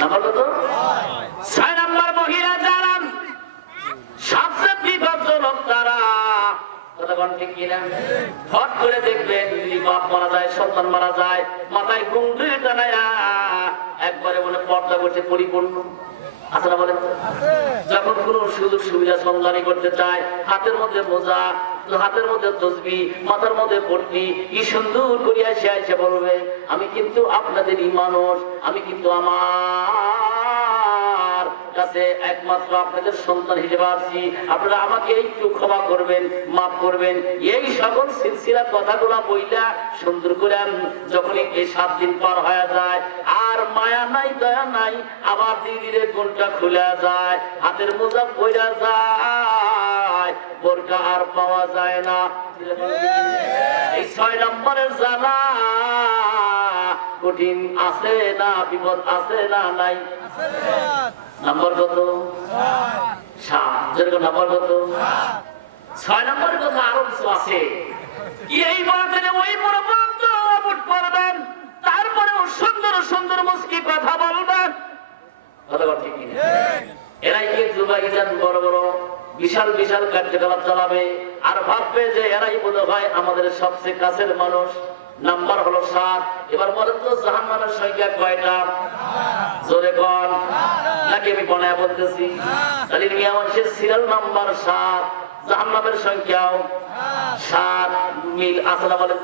Number কত? 6 number মহিলা যারা সবচেয়ে বিপজ্জনক তারা, কতক্ষণ ঠিক কিনা? হট করে দেখবেন যদি বাপ মারা যায়, সন্তান মারা যায়, মাথায় ঘুমড়ি টানায়া একবারে বলে পর্দা করছে পরিপূর্ণ। আপনারা বলেন যখন কোন সুযোগ সুবিধা সন্ধানী করতে চায়, হাতের মধ্যে মোজা, হাতের মধ্যে তসবি, মাথার মধ্যে পট্টি, কি সুন্দর করিয়া সে এসে বলবে আমি কিন্তু আপনাদেরই মানুষ, আমি কিন্তু আমার কাছে একমাত্র আপনাদের সন্তান হিসেবে আছি, আপনারা আমাকে একটু ক্ষমা করবেন, মাফ করবেন। এই সকল সিলসিলা কথাগুলা বইলা সুন্দর করে যখনই এই 7 দিন পার হয়ে যায়, আর মায়া নাই দয়া নাই, আবার ধীরে ধীরে কোনটা খুলে যায়, হাতের মোজা পইরা যায়, বোরকা আর পাওয়া যায় না। এই 6 নম্বরের জ্বালা কঠিন আছে না, বিপদ আছে না নাই? নাম্বার কত? 7। যেরকম নাম্বার কত? 6 নম্বরের কথা আরো কিছু আছে। এই বলতে ওই বড় পর্যন্ত অবুট করবেন, তারপরেও সুন্দর সুন্দর মুস্কি কথা বলবেন। কথা ঠিক কিনা? এরাই কিন্তু ভাইজান বড় বড় বিশাল বিশাল কার্যকলাপ চালাবে, আর ভাববে যে এরাই বোধ হয় আমাদের সবচেয়ে কাছের মানুষ। নাম্বার হলো 7। এবার বলেন তো জাহান্নামের সংখ্যা কয়টা? জোরে কোন, নাকি আমি বনায়া বলতেছি? তাহলে মিয়া মানুষের সিরিয়াল নাম্বার 7, জাহান্নামের সংখ্যাও 7। মিল আছে না বলেন?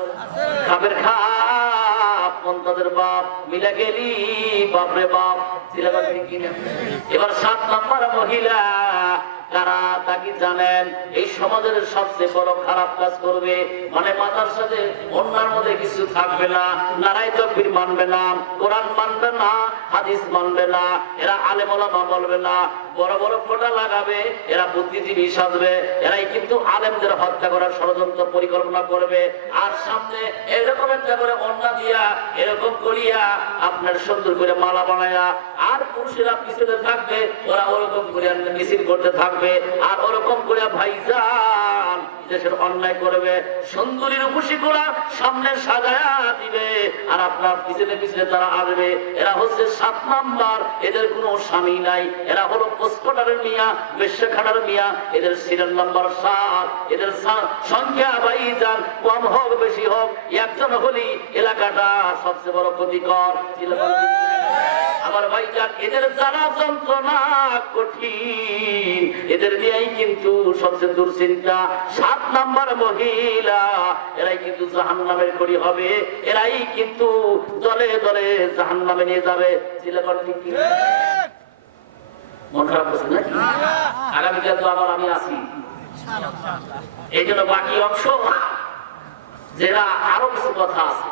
খাবের খাপ মন্তাদের বাপ, মিলে গেলি বাপরে বাপ। এবার 7 নাম্বার মহিলা কারা তা কি জানেন? এই সমাজের সবচেয়ে বড় খারাপ কাজ করবে, মানে মাথার সাথে অন্যার মধ্যে কিছু থাকবে না, নারাই তাকবীর মানবে না, কোরআন মানবে না, হাদিস মানবে না, এরা আলেম ওলামা বলবে না, বড় বড় ফোঁটা লাগাবে, এরা বুদ্ধিজীবী সাজবে, এরাই কিন্তু আলেমদের হত্যা করার ষড়যন্ত্র পরিকল্পনা করবে। আর সামনে এরকম একটা করে অন্না দিয়া এরকম করিয়া আপনার সুন্দর করে মালা বানায়া, আর পুরুষেরা পিছনে থাকবে, ওরা ওরকম করে মিছিল করতে থাকবে, আর ওরকম করে ভাইজান দেশের অন্যায় করবে। সুন্দরী রূপসী গুলা সামনে সাজায়া দিবে, আর আপনার পিছনে পিছনে তারা আসবে। এরা হচ্ছে 7 নাম্বার, এদের কোনো স্বামী নাই, এরা হলো পোস্টকটারের মিয়া, বেশ্যাখানার মিয়া, এদের সিরিয়াল নাম্বার 7। এদের সংখ্যা ভাইজান কম হোক বেশি হোক, একজন হলি এলাকাটা সবচেয়ে বড় ক্ষতিকর। আমার ভাইজান এদের যারা যন্ত্রণা কঠিন, এদের নিয়েই কিন্তু সবচেয়ে দুশ্চিন্তা। 7 নাম্বার মহিলা, এরাই কিন্তু জাহান্নামের কড়ি হবে, এরাই কিন্তু দলে দলে জাহান্নামে নিয়ে যাবে। মন খারাপ করছে নাকি? আগামীকাল তো আবার আমি আসি, এই জন্য বাকি অংশ যেটা আরো কিছু কথা আছে,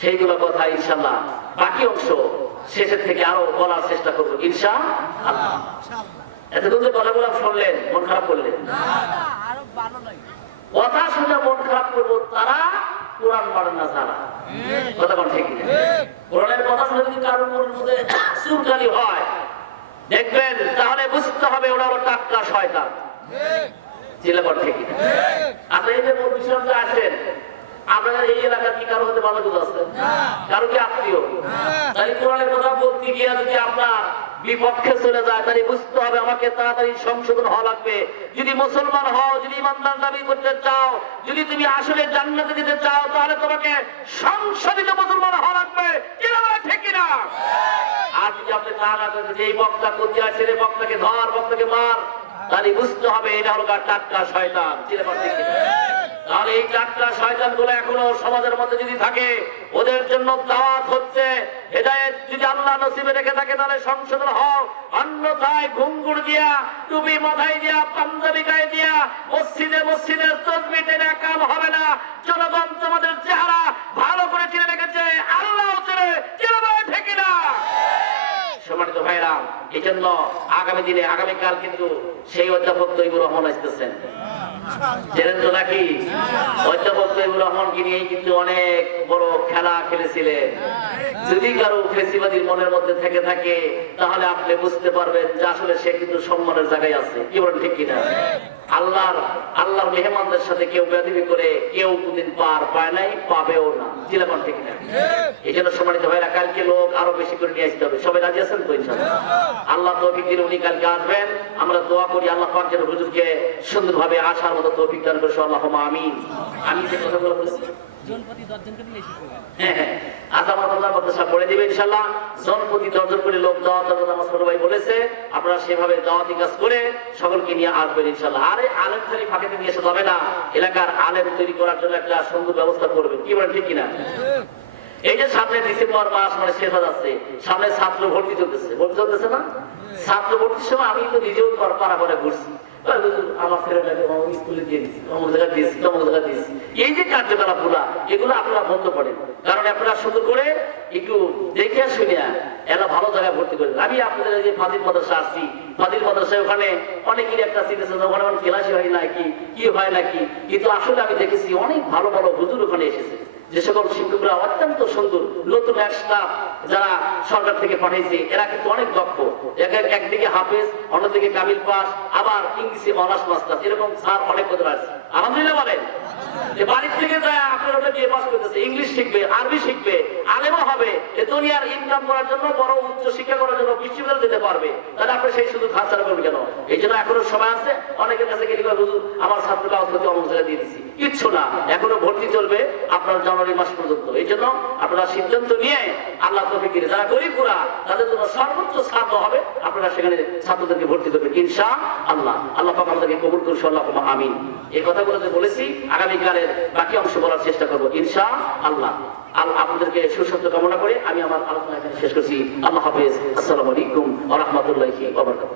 সেইগুলো কথা ইনশাআল্লাহ বাকি অংশ শেষের থেকে আরো বলার চেষ্টা করবো ইনশাআল্লাহ। এতক্ষণ যে কথাগুলো শুনলেন, মন খারাপ করলেন? কথা শুনে মন খারাপ করবো তারা কোরআন মানে না যারা। কথা বল ঠিক না? কোরআনের কথা শুনে যদি কারোর মনের মধ্যে চুলকানি হয়, দেখবেন তাহলে বুঝতে হবে ওরা হলো টাটকা শয়তান। চিল্লাবার ঠিক না? আপনি এই যে বিষয়টা আছেন, আপনাদের এই এলাকার কি কারো হতে ভালো কথা আছে? কারো কি আত্মীয়? তাই কোরআনের কথা বলতে গিয়ে যদি আপনার বিপক্ষে চলে যায়, তাহলে বুঝতে হবে আমাকে তাড়াতাড়ি সংশোধন হওয়া লাগবে। যদি মুসলমান হও, যদি ইমানদার দাবি করতে চাও, যদি তুমি আসলে জান্নাতে যেতে চাও, তাহলে তোমাকে সংশোধিত মুসলমান হওয়া লাগবে। কি বলে ঠিক কিনা? আর যদি আপনি তা না করেন, যে এই বক্তা করতে আছে, রে বক্তাকে ধর, বক্তাকে মার, তাহলে বুঝতে হবে এটা হলো টাটকা শয়তান। চিল্লাবার ঠিক কিনা? তাহলে এই টাটকা শয়তান গুলো এখনো সমাজের মধ্যে যদি থাকে, ওদের জন্য দাওয়াত হচ্ছে, হেদায়েত যদি আল্লাহ নসিবে রেখে থাকে তাহলে সংশোধন হও। অন্যথায় ঘুঙ্গুর দিয়া, টুপি মাথায় দিয়া, পাঞ্জাবি গায়ে দিয়া মসজিদে মসজিদে তসবিহ টেনে কাম হবে না। জনগণ তোমাদের চেহারা ভালো করে চিনে রেখেছে, আল্লাহ চেনে, চিনে ঠিক না? সম্মানিত ভাইরা, এই জন্য আগামী দিনে, আগামীকাল কিন্তু সেই অধ্যাপক তৈবুর রহমান আসতেছেন। চেনেন তো নাকি? অধ্যাপক তৈবুর রহমানকে নিয়ে কিন্তু অনেক বড় খেলা খেলেছিলেন। যদি কারো ফেসিবাদীর মনের মধ্যে থেকে থাকে তাহলে আপনি বুঝতে পারবেন যে আসলে সে কিন্তু সম্মানের জায়গায় আছে। কি বলেন ঠিক কিনা? আল্লাহর মেহমানদের সাথে কেউ বেয়াদবি করে কেউ কোনদিন পার পায় নাই, পাবেও না। জিলাপন ঠিক না? এই জন্য সম্মানিত ভাইরা, কালকে লোক আরো বেশি করে নিয়ে আসতে হবে। সবাই রাজি আছেন তো? ইনশাআল্লাহ আল্লাহ তৌফিক দিলে উনি কালকে আসবেন। আমরা দোয়া করি আল্লাহ পাক যেন হুজুরকে সুন্দরভাবে আসার মতো তৌফিক দান করে। আল্লাহুম্মা আমিন। আমি যে কথাগুলো বলেছি জনপ্রতি 10 জনকে দিলে শিখবে। হ্যাঁ, আজামাত আল্লাহ মাদ্রাসা পড়ে দিবে ইনশাআল্লাহ। জনপ্রতি 10 জন করে লোক দাওয়াত দেওয়ার নামাজ পড়ে ভাই বলেছে। আপনারা সেভাবে দাওয়াতি কাজ করে সকলকে নিয়ে আসবেন ইনশাআল্লাহ। আরে আলেম খালি ফাঁকেতে নিয়ে এসে যাবে না, এলাকার আলেম তৈরি করার জন্য একটা সুন্দর ব্যবস্থা করবেন। কি বলেন ঠিক কিনা? এই যে সামনে ডিসেম্বর মাস মানে শেষ হয়ে যাচ্ছে, সামনে ছাত্র ভর্তি চলতেছে না? ছাত্র ভর্তির সময় আমি তো নিজেও পাড়া করে ঘুরছি। আমার ছেলেটাকে স্কুলে দিয়ে দিচ্ছি, অমুক জায়গায় দিয়েছি, তমুক জায়গায় দিয়েছি। এই যে কার্যকলাপ গুলা, এগুলো আপনারা বন্ধ করেন। কারণ আপনারা সুন্দর করে একটু দেখে শুনে এরা ভালো জায়গায় ভর্তি করেন। আমি আপনাদের যে ফাজিল মাদ্রাসা আসছি, ফাজিল মাদ্রাসায় ওখানে অনেকেরই একটা সিরিয়াস ওখানে আমার ক্লাসই হয় নাকি কি হয় নাকি, কিন্তু আসলে আমি দেখেছি অনেক ভালো ভালো হুজুর ওখানে এসেছে। যে সকল শিক্ষকরা অত্যন্ত সুন্দর, নতুন এক স্টাফ যারা সরকার থেকে পাঠিয়েছে, এরা কিন্তু অনেক দক্ষ। একদিকে হাফেজ, অন্যদিকে কামিল পাস, আবার ইংলিশে অনার্স মাস্টার, এরকম স্যার অনেক কথা আছে। আলহামদুলিল্লাহ বলেন। যে বাড়ির থেকে যায় আপনার ওটা বিয়ে পাস করতেছে, ইংলিশ শিখবে, আরবি শিখবে, আলেমও হবে, এ দুনিয়ার ইনকাম করার জন্য, বড় উচ্চ শিক্ষা করার জন্য বিশ্ববিদ্যালয় যেতে পারবে। তাহলে আপনি সেই শুধু খাসার করবে কেন? এই জন্য এখনো সময় আছে। অনেকের কাছে গেলে হুজুর আমার ছাত্র কাগজ প্রতি অমুক জায়গায় দিয়ে দিচ্ছি, কিচ্ছু না, এখনো ভর্তি চলবে আপনার জানুয়ারি মাস পর্যন্ত। এই জন্য আপনারা সিদ্ধান্ত নিয়ে আল্লাহ তৌফিক দিলে যারা গরিবরা তাদের জন্য সর্বোচ্চ ছাত্র হবে, আপনারা সেখানে ছাত্রদেরকে ভর্তি করবেন ইনশাআল্লাহ। আল্লাহ পাক আমাদেরকে কবুল করুন, আল্লাহুম্মা আমিন। এই কথাগুলো যে বলেছি আগামীকালের বাকি অংশ বলার চেষ্টা করবো ইনশাআল্লাহ। আপনাদেরকে সুস্বাস্থ্য কামনা করে আমি আমার আলোচনা এখানে শেষ করছি। আল্লাহ হাফেজ। আসসালামু আলাইকুম ওয়া রাহমাতুল্লাহি ওয়া বারাকাতুহু।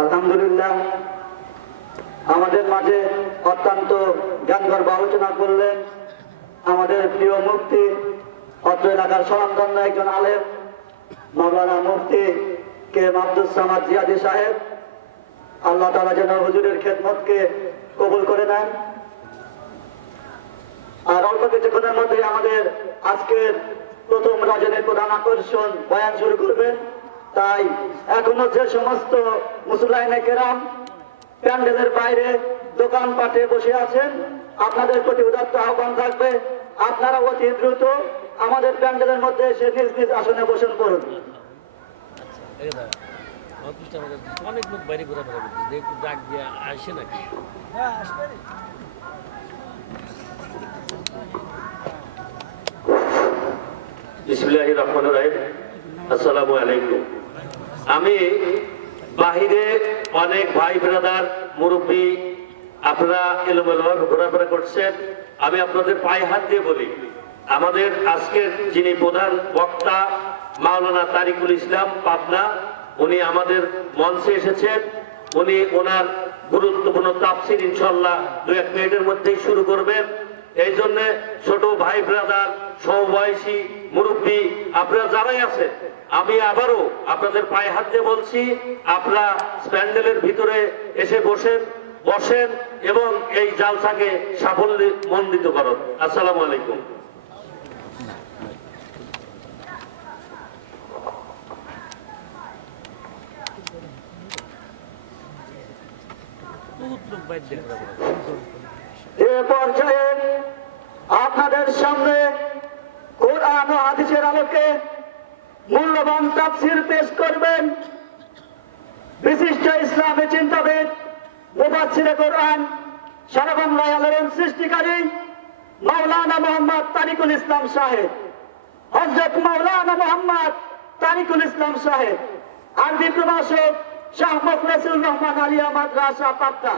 আলহামদুলিল্লাহ, আমাদের মাঝে অত্যন্ত জ্ঞানগর্ভ আলোচনা করলেন আমাদের প্রিয় মুফতি, অত্র এলাকার স্বনামধন্য একজন আলেম মাওলানা মুফতি কে এম আব্দুস সামাদ জিয়াদি সাহেব। আল্লাহ তাআলা যেন হুজুরের খেদমতকে কবুল করে নেন। আর অল্প কিছুক্ষণের মধ্যে আমাদের আজকের প্রথম রজনীর প্রধান আকর্ষণ বয়ান শুরু করবেন। তাই এখনো যে সমস্ত মুসল্লিয়ানে কেরাম প্যান্ডেলের বাইরে দোকানপাটে বসে আছেন, আপনাদের প্রতি উদাত্ত আহ্বান থাকবে, আপনারা অতি দ্রুত আমাদের প্যান্ডেলের মধ্যে এসে নিজ নিজ আসনে বসেন করুন। অনেক লোক বাইরে ঘোরাফেরা করছে, একটু ডাক দিয়ে আসে নাকি? বিসমিল্লাহির রহমানির রহিম। আসসালামু আলাইকুম। আমি বাহিরে অনেক ভাই ব্রাদার মুরব্বী আপনারা এলোমেলোভাবে ঘোরাফেরা করছেন, আমি আপনাদের পায়ে হাত দিয়ে বলি, আমাদের আজকের যিনি প্রধান বক্তা মাওলানা তারিকুল ইসলাম পাবনা, উনি আমাদের মঞ্চে এসেছেন। উনি ওনার গুরুত্বপূর্ণ তাফসীর ইনশাআল্লাহ 2-1 মিনিটের মধ্যেই শুরু করবেন। এই জন্য ছোট ভাই ব্রাদার, সমবয়সী মুরব্বী আপনারা যারাই আছেন, আমি আবারও আপনাদের পায়ে হাত দিয়ে বলছি, আপনারা প্যান্ডেলের ভিতরে এসে বসেন এবং এই জালসাকে সাফল্যে মণ্ডিত করুন। আসসালামু আলাইকুম। এ পর্যায়ে আপনাদের সামনে কোরআন ও হাদিসের আলোকে মূল্যবান তাফসীর পেশ করবেন বিশিষ্ট ইসলামী চিন্তাবিদ, মুফাসসিরে কোরআন, সারা বাংলায় আলোড়ন সৃষ্টিকারী মাওলানা মোহাম্মদ তারিকুল ইসলাম সাহেব। হযরত মাওলানা মোহাম্মদ তারিকুল ইসলাম সাহেব আরবি প্রভাষক শাহ মুখলেসুর রহমান আলিয়া মাদ্রাসা পাবনা।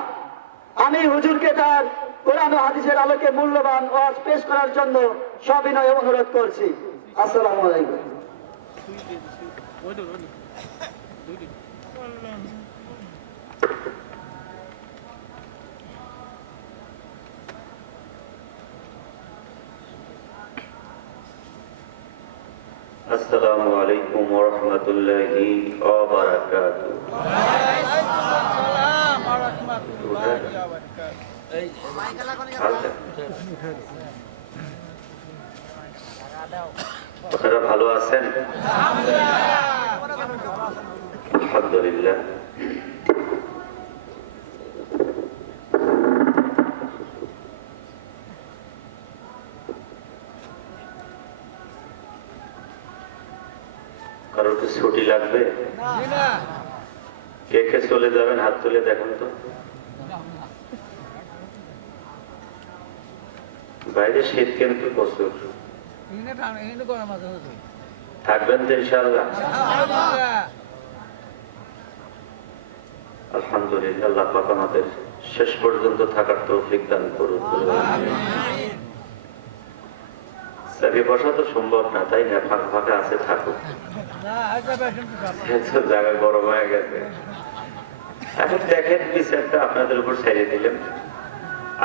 আমি হুজুরকে তার কোরআন ও হাদিসের আলোকে মূল্যবান ওয়াজ পেশ করার জন্য সবিনয়ে অনুরোধ করছি। আসসালামু আলাইকুম। আসসালামু আলাইকুম ওয়া রাহমাতুল্লাহি ওয়া বারাকাতুহু। এই আপনারা ভালো আছেন? আলহামদুলিল্লাহ। কারোর কি ছুটি লাগবে? কে কে চলে যাবেন হাত তুলে দেখুন তো। বাইরে শীত কিন্তু প্রচুর। থাকবেন তো ইনশাআল্লাহ? আলহামদুলিল্লাহ, আল্লাহ পাক আমাদের শেষ পর্যন্ত থাকার তৌফিক দান করুন। স্ল্যাবে বসা তো সম্ভব না, তাই না? ফাঁকা ফাঁকা আছে, থাকুক। জায়গা গরম হয়ে গেছে। এখন দেখেন বিচারটা আপনাদের উপর ছেড়ে দিলেন।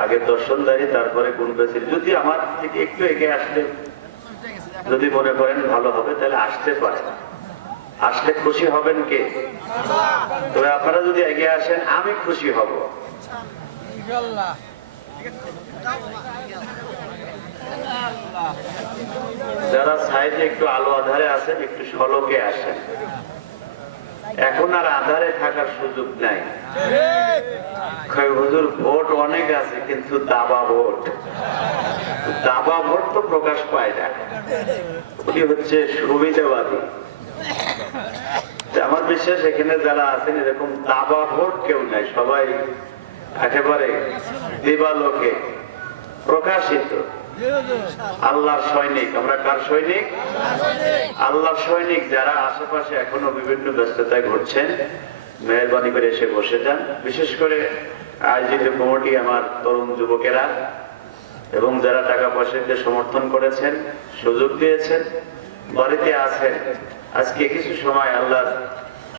আগে দর্শনদারি, তারপরে কোন বেশি। যদি আমার থেকে একটু এগিয়ে আসলে যদি মনে করেন ভালো হবে, তাহলে আসতে পারে। আসলে খুশি হবেন কে? তবে আপনারা যদি এগিয়ে আসেন আমি খুশি হব। যারা সাইডে একটু আলো আধারে আছেন একটু সলকে আসেন। এখন আর আধারে থাকার সুযোগ নাই। হুজুর ভোট অনেক আছে, কিন্তু দাবা ভোট, দাবা ভোট তো প্রকাশ পায় না। উনি হচ্ছে সুবিধাবাদী। আমার বিশ্বাস এখানে যারা আছেন এরকম দাবা ভোট কেউ নাই, সবাই একেবারে দিবালোকে প্রকাশিত আল্লাহর সৈনিক। আমরা কার সৈনিক? আল্লাহর সৈনিক। যারা আশেপাশে এখনো বিভিন্ন ব্যস্ততায় ঘুরছেন, মেহরবানি করে এসে বসে যান। বিশেষ করে আয়োজিত কমিটি, আমার তরুণ যুবকেরা এবং যারা টাকা পয়সাকে সমর্থন করেছেন, সুযোগ দিয়েছেন, বাড়িতে আছেন, আজকে কিছু সময় আল্লাহ